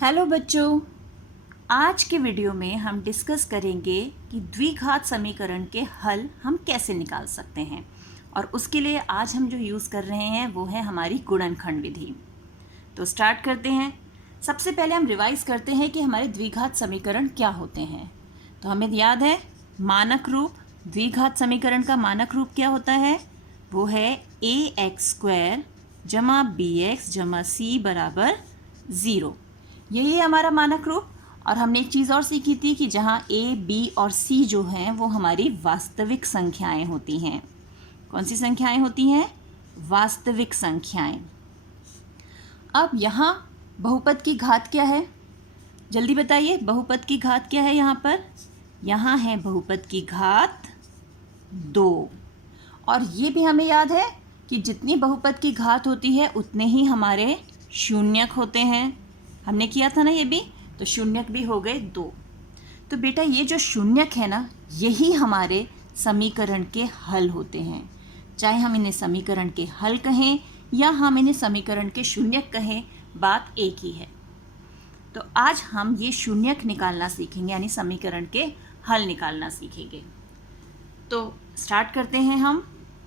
Hello बच्चों, आज के वीडियो में हम डिस्कस करेंगे कि द्विघात समीकरण के हल हम कैसे निकाल सकते हैं। और उसके लिए आज हम जो यूज़ कर रहे हैं वो है हमारी गुणनखंड विधि। तो स्टार्ट करते हैं। सबसे पहले हम रिवाइज करते हैं कि हमारे द्विघात समीकरण क्या होते हैं। तो हमें याद है मानक रूप, द्विघात समीकरण का मानक रूप क्या होता है, वो है ax² जमा bx जमा c बराबर 0। यही है हमारा मानक रूप। और हमने एक चीज़ और सीखी थी कि जहाँ a, b और c जो हैं वो हमारी वास्तविक संख्याएं होती हैं। कौन सी संख्याएं होती हैं? वास्तविक संख्याएं। अब यहाँ बहुपद की घात क्या है, जल्दी बताइए। बहुपद की घात क्या है यहाँ पर? यहाँ है बहुपद की घात 2। और ये भी हमें याद है कि जितनी बहुपद की घात होती है उतने ही हमारे शून्यक होते हैं। हमने किया था ना ये भी, तो शून्यक भी हो गए 2। तो बेटा ये जो शून्यक है ना, यही हमारे समीकरण के हल होते हैं। चाहे हम इन्हें समीकरण के हल कहें या हम इन्हें समीकरण के शून्यक कहें, बात एक ही है। तो आज हम ये शून्यक निकालना सीखेंगे, यानी समीकरण के हल निकालना सीखेंगे। तो स्टार्ट करते हैं हम।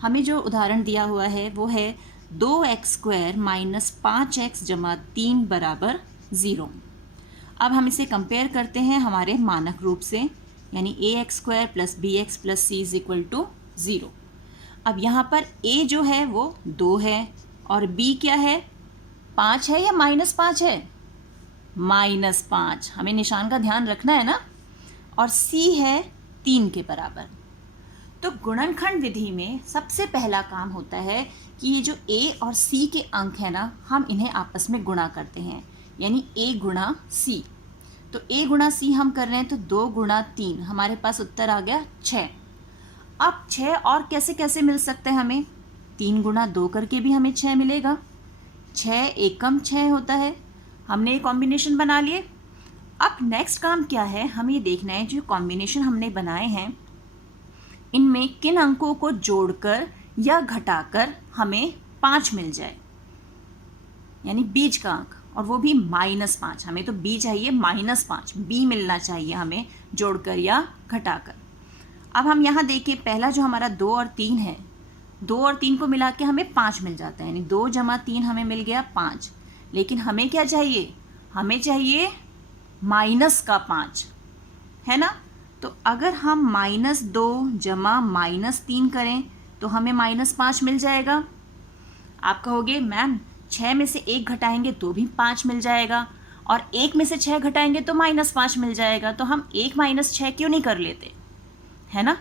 हमें जो उदाहरण दिया हुआ है वो है 2x² माइनस 5x जमा 3 बराबर 0। अब हम इसे कंपेयर करते हैं हमारे मानक रूप से, यानी ax² plus bx plus c is equal to 0। अब यहाँ पर a जो है वो 2 है और b क्या है, 5 है या -5 है? -5। हमें निशान का ध्यान रखना है ना। और c है 3 के बराबर। तो गुणनखंड विधि में सबसे पहला काम होता है कि ये जो a और c के अंक है ना, हम इन्हें आपस में गुणा करते हैं, यानी a गुणा c। तो a गुणा c हम कर रहे हैं, तो 2 गुणा 3, हमारे पास उत्तर आ गया 6। अब 6 और कैसे कैसे मिल सकते हैं हमें? 3 गुणा 2 करके भी हमें 6 मिलेगा। 6 एकम 6 होता है। हमने ये कॉम्बिनेशन बना लिए। अब नेक्स्ट काम क्या है, हमें ये देखना है जो कॉम्बिनेशन हमने बनाए हैं इनमें किन अंकों को जोड़कर या घटाकर हमें 5 मिल जाए, यानी बीज का अंक, और वो भी -5। हमें तो b चाहिए -5, b मिलना चाहिए हमें जोड़कर या घटाकर। अब हम यहाँ देखिए, पहला जो हमारा 2 और 3 है, 2 और 3 को मिला के हमें 5 मिल जाता है, यानी 2 जमा 3 हमें मिल गया 5। लेकिन हमें क्या चाहिए? हमें चाहिए -5, है ना। तो अगर हम -2 जमा -3 करें तो हमें -5 मिल जाएगा। आप कहोगे मैम 6 में से 1 घटाएंगे तो भी 5 मिल जाएगा, और 1 में से 6 घटाएंगे तो -5 मिल जाएगा। तो हम 1 - 6 क्यों नहीं कर लेते, है ना।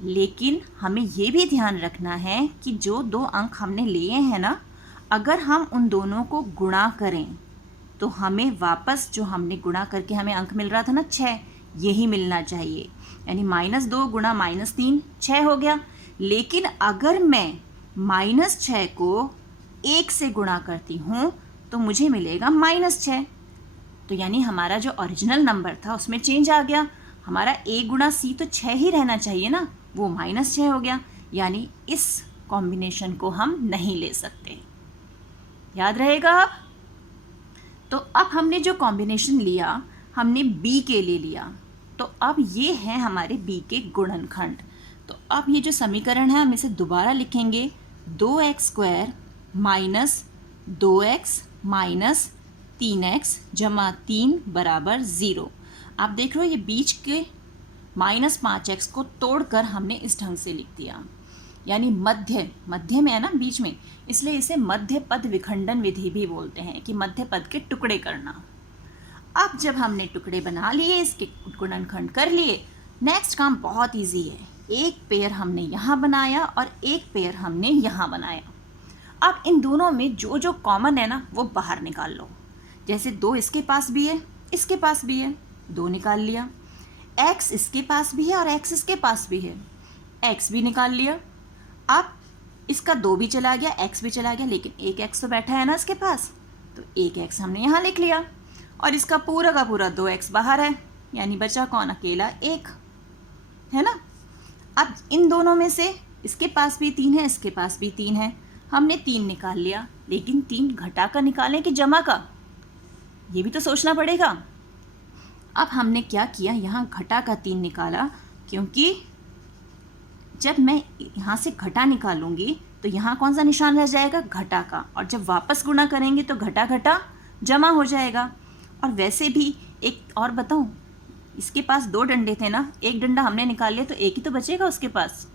लेकिन हमें ये भी ध्यान रखना है कि जो 2 अंक हमने लिए हैं ना, अगर हम उन दोनों को गुणा करें तो हमें वापस जो हमने गुणा करके हमें अंक मिल रहा था ना 6, यही मिलना चाहिए। यानी -2 गुणा -3 6 हो गया। लेकिन अगर मैं -6 को 1 से गुणा करती हूँ तो मुझे मिलेगा -6। तो यानी हमारा जो ओरिजिनल नंबर था उसमें चेंज आ गया। हमारा a गुणा c तो 6 ही रहना चाहिए ना, वो -6 हो गया। यानी इस कॉम्बिनेशन को हम नहीं ले सकते, याद रहेगा अब। तो अब हमने जो कॉम्बिनेशन लिया, हमने b के लिए लिया, तो अब ये है हमारे b के गुणनखंड। तो अब ये जो समीकरण है हम इसे दोबारा लिखेंगे, 2x² minus 2x minus 3x जमा 3 बराबर 0। आप देख रहे हो ये बीच के -5x को तोड़कर हमने इस ढंग से लिख दिया, यानी मध्य में है ना बीच में, इसलिए इसे मध्य पद विखंडन विधि भी बोलते हैं, कि मध्य पद के टुकड़े करना। अब जब हमने टुकड़े बना लिए, इसके गुणनखंड कर लिए, नेक्स्ट काम बहुत इजी है। एक पेयर हमने यहाँ बनाया और एक पेयर हमने यहाँ बनाया। अब इन दोनों में जो जो कॉमन है ना वो बाहर निकाल लो। जैसे 2 इसके पास भी है, इसके पास भी है, 2 निकाल लिया। x इसके पास भी है और x इसके पास भी है, x भी निकाल लिया। अब इसका 2 भी चला गया, x भी चला गया, लेकिन एक x तो बैठा है ना इसके पास, तो एक x हमने यहाँ लिख लिया। और इसका पूरा का पूरा 2x बाहर है, यानी बचा कौन? अकेला 1, है ना। अब इन दोनों में से इसके पास भी 3 है, इसके पास भी 3 है, हमने 3 निकाल लिया। लेकिन 3 घटा कर निकालें कि जमा का? ये भी तो सोचना पड़ेगा। अब हमने क्या किया, यहाँ घटा का 3 निकाला, क्योंकि जब मैं यहाँ से घटा निकालूंगी तो यहाँ कौन सा निशान रह जाएगा, घटा का, और जब वापस गुणा करेंगे तो घटा घटा जमा हो जाएगा। और वैसे भी एक और बताऊँ, इसके पास 2 डंडे थे ना, एक डंडा हमने निकाल लिया तो एक ही तो बचेगा उसके पास,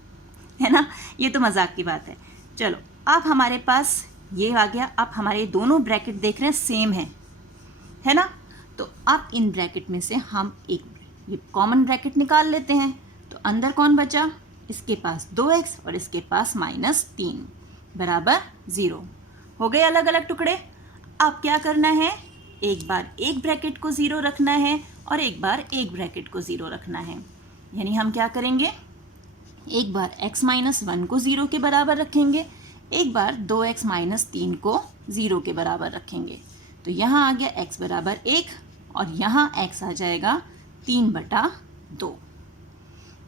है ना। ये तो मजाक की बात है। चलो अब हमारे पास ये आ गया। अब हमारे दोनों ब्रैकेट देख रहे हैं सेम है ना। तो अब इन ब्रैकेट में से हम एक ये कॉमन ब्रैकेट निकाल लेते हैं। तो अंदर कौन बचा, इसके पास 2x और इसके पास -3 बराबर 0 हो गए अलग अलग टुकड़े। अब क्या करना है, एक बार एक ब्रैकेट को 0 रखना है और एक बार एक ब्रैकेट को 0 रखना है। यानी हम क्या करेंगे, एक बार x - 1 को 0 के बराबर रखेंगे, एक बार 2x - 3 को 0 के बराबर रखेंगे। तो यहाँ आ गया x बराबर 1 और यहाँ x आ जाएगा 3/2।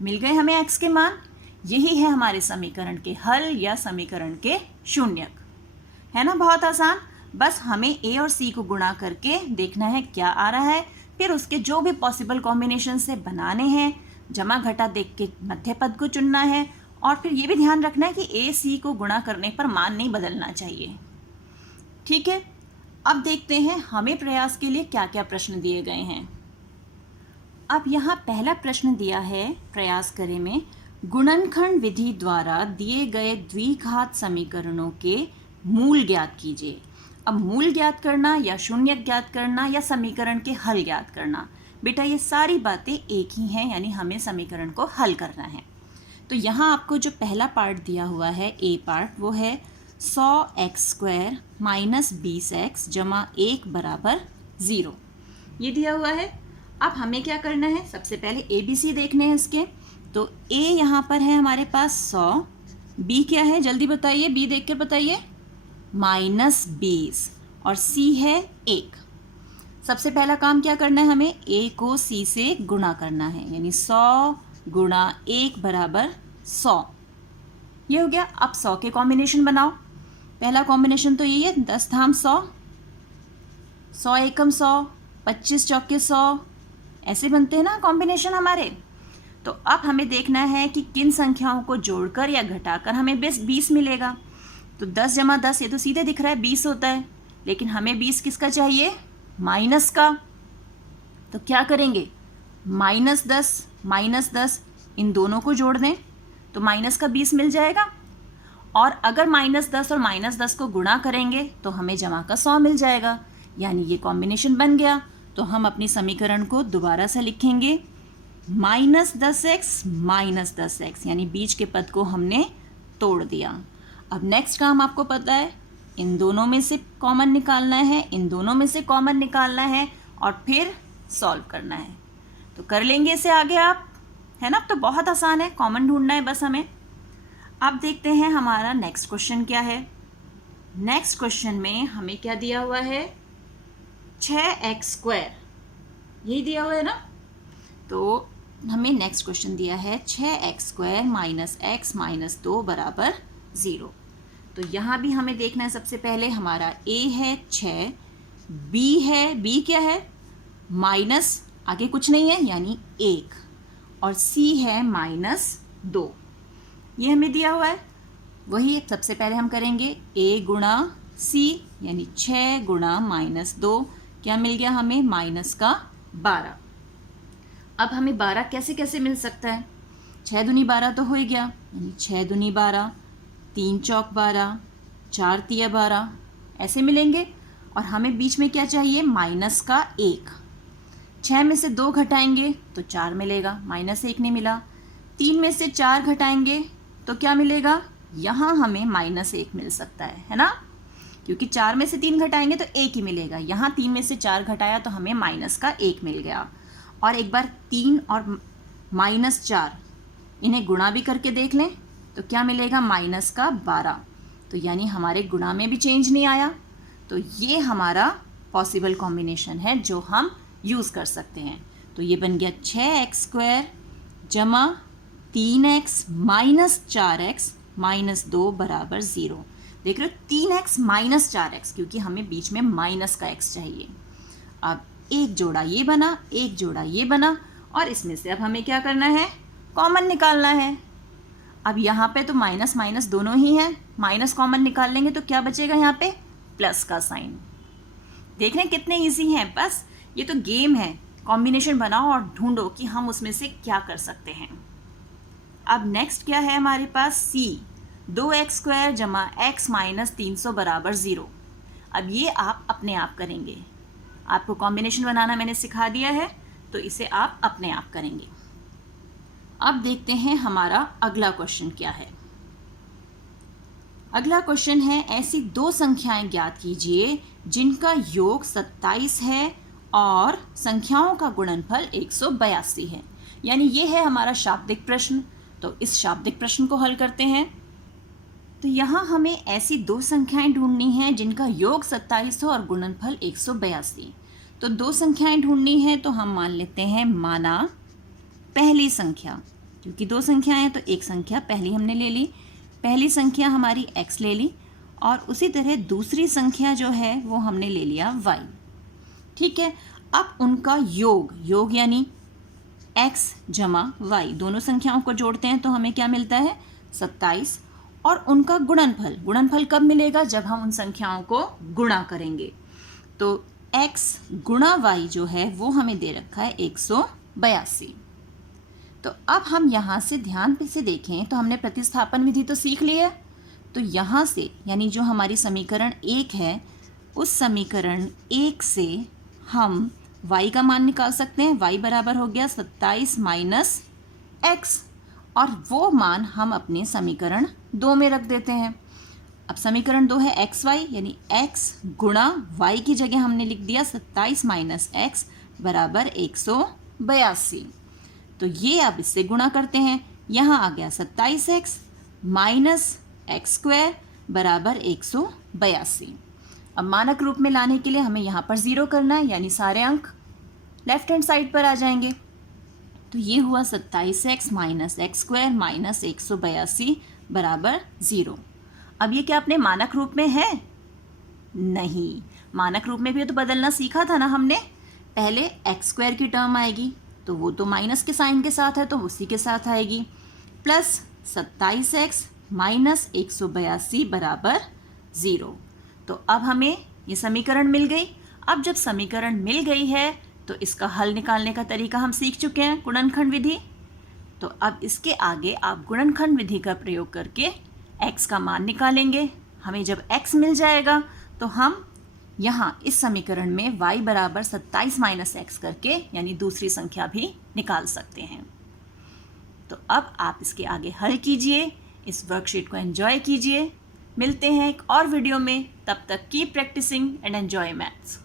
मिल गए हमें x के मान। यही है हमारे समीकरण के हल या समीकरण के शून्यक, है ना। बहुत आसान, बस हमें a और c को गुणा करके देखना है क्या आ रहा है, फिर उसके जो भी पॉसिबल कॉम्बिनेशन से बनाने हैं, जमा घटा देख के मध्य पद को चुनना है, और फिर ये भी ध्यान रखना है कि a c को गुणा करने पर मान नहीं बदलना चाहिए। ठीक है, अब देखते हैं हमें प्रयास के लिए क्या क्या प्रश्न दिए गए हैं। अब यहाँ पहला प्रश्न दिया है प्रयास करें में, गुणनखंड विधि द्वारा दिए गए द्विघात समीकरणों के मूल ज्ञात कीजिए। अब मूल ज्ञात करना या शून्यक ज्ञात करना या समीकरण के हल ज्ञात करना, बेटा ये सारी बातें एक ही हैं, यानी हमें समीकरण को हल करना है। तो यहाँ आपको जो पहला पार्ट दिया हुआ है, ए पार्ट, वो है 100x² - 20x जमा 1 बराबर 0, ये दिया हुआ है। अब हमें क्या करना है, सबसे पहले ABC देखने हैं इसके। तो A यहाँ पर है हमारे पास 100, B क्या है जल्दी बताइए, B देख कर बताइए, -20, और C है 1। सबसे पहला काम क्या करना है, हमें A को C से गुणा करना है, यानी 100 × 1 बराबर 100, ये हो गया। अब 100 के कॉम्बिनेशन बनाओ। पहला कॉम्बिनेशन तो यही है, 10 धाम 100, 100 एकम 100, 25 चौके 100, ऐसे बनते हैं ना कॉम्बिनेशन हमारे। तो अब हमें देखना है कि किन संख्याओं को जोड़कर या घटाकर हमें 20 मिलेगा। तो 10 जमा 10, ये तो सीधे दिख रहा है 20 होता है, लेकिन हमें 20 किसका चाहिए, माइनस का। तो क्या करेंगे, -10 इन दोनों को जोड़ दें तो माइनस का 20 मिल जाएगा, और अगर -10 और -10 को गुणा करेंगे तो हमें जमा का 100 मिल जाएगा, यानी ये कॉम्बिनेशन बन गया। तो हम अपनी समीकरण को दोबारा से लिखेंगे, -10x - 10x, यानी बीच के पद को हमने तोड़ दिया। अब नेक्स्ट काम आपको पता है, इन दोनों में से कॉमन निकालना है, इन दोनों में से कॉमन निकालना है, और फिर सॉल्व करना है। तो कर लेंगे इसे आगे आप, है ना। अब तो बहुत आसान है, कॉमन ढूंढना है बस हमें। अब देखते हैं हमारा नेक्स्ट क्वेश्चन क्या है। नेक्स्ट क्वेश्चन में हमें क्या दिया हुआ है, 6x², यही दिया हुआ है ना। तो हमें नेक्स्ट क्वेश्चन दिया है 6x² - x - 2 बराबर 0। तो यहाँ भी हमें देखना है, सबसे पहले हमारा a है 6, b है, b क्या है, माइनस आगे कुछ नहीं है यानी 1, और c है -2, ये हमें दिया हुआ है। वही सबसे पहले हम करेंगे a × c, यानी 6 × -2, क्या मिल गया हमें, -12। अब हमें 12 कैसे कैसे मिल सकता है, 6 दूनी 12 तो हो ही गया, यानी 6 दूनी 12, 3 चौक 12, 4 तिया 12, ऐसे मिलेंगे। और हमें बीच में क्या चाहिए, -1। 6 में से 2 घटाएंगे तो 4 मिलेगा, -1 नहीं मिला। 3 में से 4 घटाएंगे तो क्या मिलेगा, यहाँ हमें -1 मिल सकता है ना, क्योंकि 4 में से 3 घटाएंगे तो 1 ही मिलेगा। यहाँ 3 में से 4 घटाया तो हमें -1 मिल गया। और एक बार 3 और -4 इन्हें गुणा भी करके देख लें तो क्या मिलेगा, -12। तो यानी हमारे गुणा में भी चेंज नहीं आया। तो ये हमारा पॉसिबल कॉम्बिनेशन है जो हम यूज़ कर सकते हैं। तो ये बन गया 6x² जमा 3x - 4x - 2 बराबर 0। देख रहे हो, 3x - 4x, क्योंकि हमें बीच में माइनस का x चाहिए। अब एक जोड़ा ये बना, एक जोड़ा ये बना, और इसमें से अब हमें क्या करना है, कॉमन निकालना है। अब यहाँ पे तो माइनस माइनस दोनों ही हैं, माइनस कॉमन निकाल लेंगे तो क्या बचेगा यहाँ पे, प्लस का साइन। देख रहे हैं कितने इजी हैं, बस ये तो गेम है, कॉम्बिनेशन बनाओ और ढूंढो कि हम उसमें से क्या कर सकते हैं। अब नेक्स्ट क्या है हमारे पास, c 2x² जमा x माइनस 300 बराबर 0। अब ये आप अपने आप करेंगे, आपको कॉम्बिनेशन बनाना मैंने सिखा दिया है तो इसे आप अपने आप करेंगे। अब देखते हैं हमारा अगला क्वेश्चन क्या है। अगला क्वेश्चन है, ऐसी दो संख्याएं ज्ञात कीजिए जिनका योग 27 है और संख्याओं का गुणनफल 182 है। यानी ये है हमारा शाब्दिक प्रश्न। तो इस शाब्दिक प्रश्न को हल करते हैं। तो यहाँ हमें ऐसी दो संख्याएं ढूंढनी हैं जिनका योग 27 हो और गुणनफल 182। तो दो संख्याएं ढूंढनी है तो हम मान लेते हैं, माना पहली संख्या, क्योंकि दो संख्याएं हैं तो एक संख्या पहली हमने ले ली, पहली संख्या हमारी x ले ली, और उसी तरह दूसरी संख्या जो है वो हमने ले लिया y। ठीक है, अब उनका योग यानी x जमा y, दोनों संख्याओं को जोड़ते हैं तो हमें क्या मिलता है, 27। और उनका गुणनफल कब मिलेगा, जब हम उन संख्याओं को गुणा करेंगे। तो x गुणा y जो है वो हमें दे रखा है 182। तो अब हम यहाँ से ध्यान से देखें तो हमने प्रतिस्थापन विधि तो सीख ली है। तो यहाँ से यानी जो हमारी समीकरण 1 है, उस समीकरण 1 से हम y का मान निकाल सकते हैं। y बराबर हो गया 27 माइनस x, और वो मान हम अपने समीकरण 2 में रख देते हैं। अब समीकरण 2 है xy, यानी x गुणा y की जगह हमने लिख दिया 27 माइनस x बराबर 182। तो ये अब इससे गुणा करते हैं, यहाँ आ गया 27x माइनस एक्स स्क्वायर बराबर 182। अब मानक रूप में लाने के लिए हमें यहाँ पर 0 करना है, यानी सारे अंक लेफ्ट हैंड साइड पर आ जाएंगे। तो ये हुआ 27x minus x square minus 182 बराबर 0। अब ये क्या अपने मानक रूप में है? नहीं, मानक रूप में भी तो बदलना सीखा था ना हमने। पहले एक्स स्क्वायर की टर्म आएगी तो वो तो माइनस के साइन के साथ है तो उसी के साथ आएगी, प्लस 27x माइनस 182 बराबर 0। तो अब हमें ये समीकरण मिल गई। अब जब समीकरण मिल गई है तो इसका हल निकालने का तरीका हम सीख चुके हैं, गुणनखंड विधि। तो अब इसके आगे आप गुणनखंड विधि का प्रयोग करके x का मान निकालेंगे। हमें जब x मिल जाएगा तो हम यहाँ इस समीकरण में y बराबर 27 माइनस एक्स करके यानी दूसरी संख्या भी निकाल सकते हैं। तो अब आप इसके आगे हल कीजिए, इस वर्कशीट को एंजॉय कीजिए। मिलते हैं एक और वीडियो में, तब तक keep practicing and enjoy maths.